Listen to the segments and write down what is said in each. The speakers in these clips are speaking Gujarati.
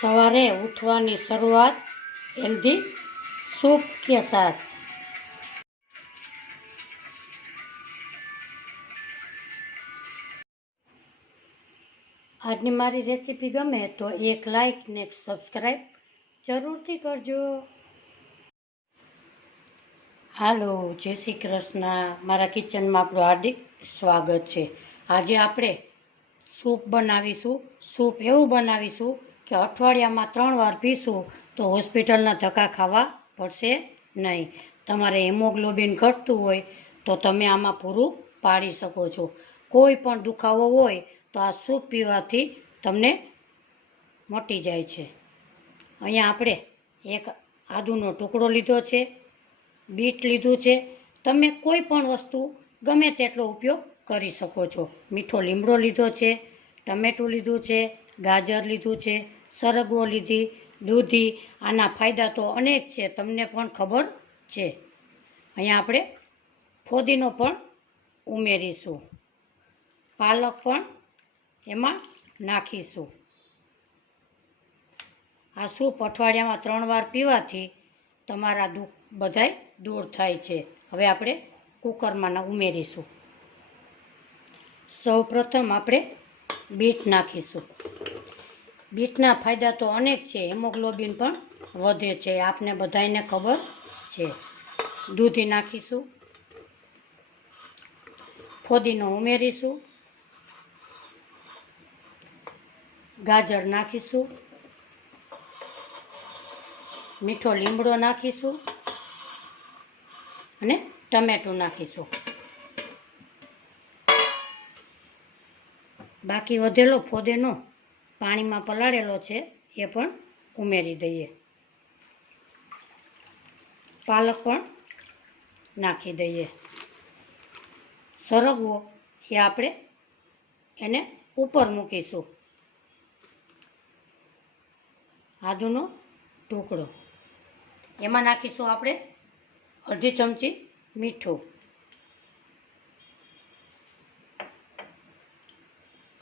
સવારે ઉઠવાની શરૂઆત હેલ્ધી સૂપ કે સાથ આજની મારી રેસીપી ગમે તો એક લાઈક ને સબસ્ક્રાઈબ જરૂરથી કરજો. હાલો, જય શ્રી કૃષ્ણ. મારા કિચનમાં આપણું હાર્દિક સ્વાગત છે. આજે આપણે સૂપ બનાવીશું, સૂપ એવું બનાવીશું કે અઠવાડિયામાં ત્રણ વાર પીશું તો હોસ્પિટલના ધક્કા ખાવા પડશે નહીં. તમારે હેમોગ્લોબિન ઘટતું હોય તો તમે આમાં પૂરું પાડી શકો છો. કોઈ પણ દુખાવો હોય તો આ સૂપ પીવાથી તમને મટી જાય છે. અહીંયા આપણે એક આદુનો ટુકડો લીધો છે, બીટ લીધું છે. તમે કોઈ પણ વસ્તુ ગમે તેટલો ઉપયોગ કરી શકો છો. મીઠો લીમડો લીધો છે, ટમેટું લીધું છે, ગાજર લીધું છે સરગવો લીધી, દૂધી, આના ફાયદા તો અનેક છે, તમને પણ ખબર છે. અહીંયા આપણે ફોદીનો પણ ઉમેરીશું. પાલક પણ એમાં નાખીશું. આ સૂપ અઠવાડિયામાં ત્રણ વાર પીવાથી તમારા દુઃખ બધાય દૂર થાય છે. હવે આપણે કુકરમાં ઉમેરીશું. સૌ પ્રથમ આપણે બીટ નાખીશું. બીટના ફાયદા તો અનેક છે, હિમોગ્લોબિન પણ વધે છે, આપને બધાને ખબર છે. દૂધી નાખીશું, ફોદીનો ઉમેરીશું, ગાજર નાખીશું, મીઠો લીમડો નાખીશું અને ટમેટું નાખીશું. બાકી વધેલો ફોદેનો પાણીમાં પલાળેલો છે, એ પણ ઉમેરી દઈએ. પાલક પણ નાખી દઈએ. સરગવો એ આપણે એને ઉપર મૂકીશું. આદુનો ટુકડો. એમાં નાખીશું આપણે અડધી ચમચી મીઠું.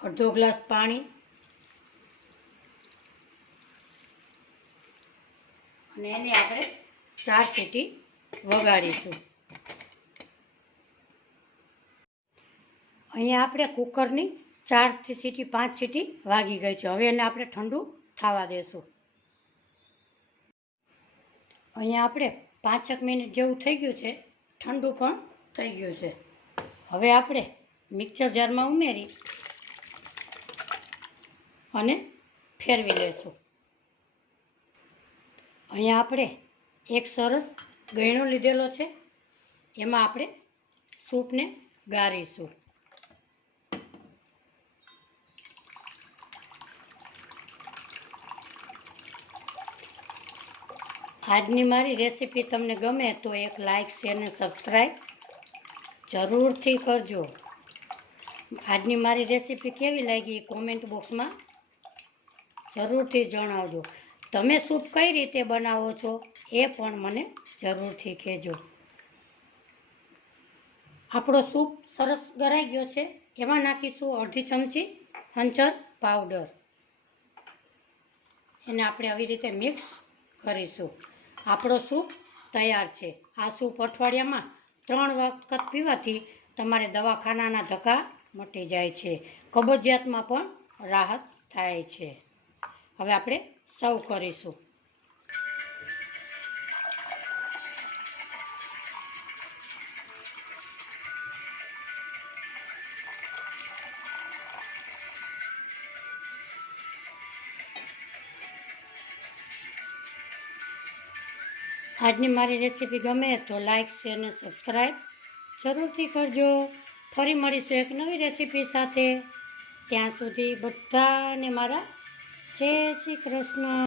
અડધો ગ્લાસ પાણી અને એને આપણે ચાર સીટી વગાડીશું. અહીંયા આપણે કુકરની ચારથી સીટી, પાંચ સીટી વાગી ગઈ છે. હવે એને આપણે ઠંડુ થવા દેશું. અહીંયા આપણે પાંચેક મિનિટ જેવું થઈ ગયું છે. ઠંડુ પણ થઈ ગયું છે. હવે આપણે મિક્સર જારમાં ઉમેરી અને ફેરવી લેશું. અહીંયા આપણે એક સરસ ગયણો લીધેલો છે. એમાં આપણે સૂપને ગાળીશું આજની મારી રેસીપી તમને ગમે તો એક લાઇક શેર ને સબસ્ક્રાઈબ જરૂરથી કરજો. આજની મારી રેસીપી કેવી લાગી કોમેન્ટ બોક્સમાં જરૂરથી જણાવજો. તમે સૂપ કઈ રીતે બનાવો છો એ પણ મને જરૂરથી કહેજો. આપણો સૂપ સરસ ગરાઈ ગયો છે. એમાં નાખીશું અડધી ચમચી હંચર પાવડર. એને આપણે આવી રીતે મિક્સ કરીશું. આપણો સૂપ તૈયાર છે. આ સૂપ અઠવાડિયામાં ત્રણ વખત પીવાથી તમારે દવાખાનાના ધક્કા મટી જાય છે. કબજિયાતમાં પણ રાહત થાય છે. હવે આપણે સર્વ કરીશું. આજની મારી રેસીપી ગમે તો લાઇક શેર અને સબસ્ક્રાઈબ જરૂરથી કરજો. ફરી મળીશું એક નવી રેસીપી સાથે. ત્યાં સુધી બધાને મારા જય શ્રી કૃષ્ણ.